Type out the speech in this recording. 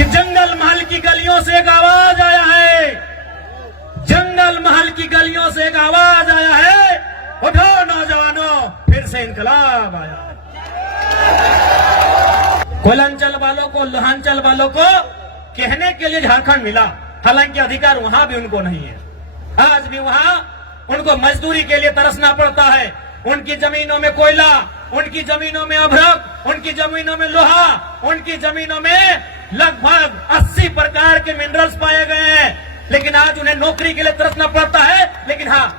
कि जंगल महल की गलियों से एक आवाज आया है, जंगल महल की गलियों से एक आवाज आया है, उठो नौजवानों फिर से इनकलाब आया। कोयलांचल वालों को, लोहांचल वालों को कहने के लिए झारखंड मिला, हालांकि अधिकार वहां भी उनको नहीं है। आज भी वहां उनको मजदूरी के लिए तरसना पड़ता है। उनकी जमीनों में कोयला, उनकी जमीनों में अभ्रक, उनकी जमीनों में लोहा, उनकी जमीनों में लगभग 80 प्रकार के मिनरल्स पाए गए हैं, लेकिन आज उन्हें नौकरी के लिए तरसना पड़ता है। लेकिन हाँ,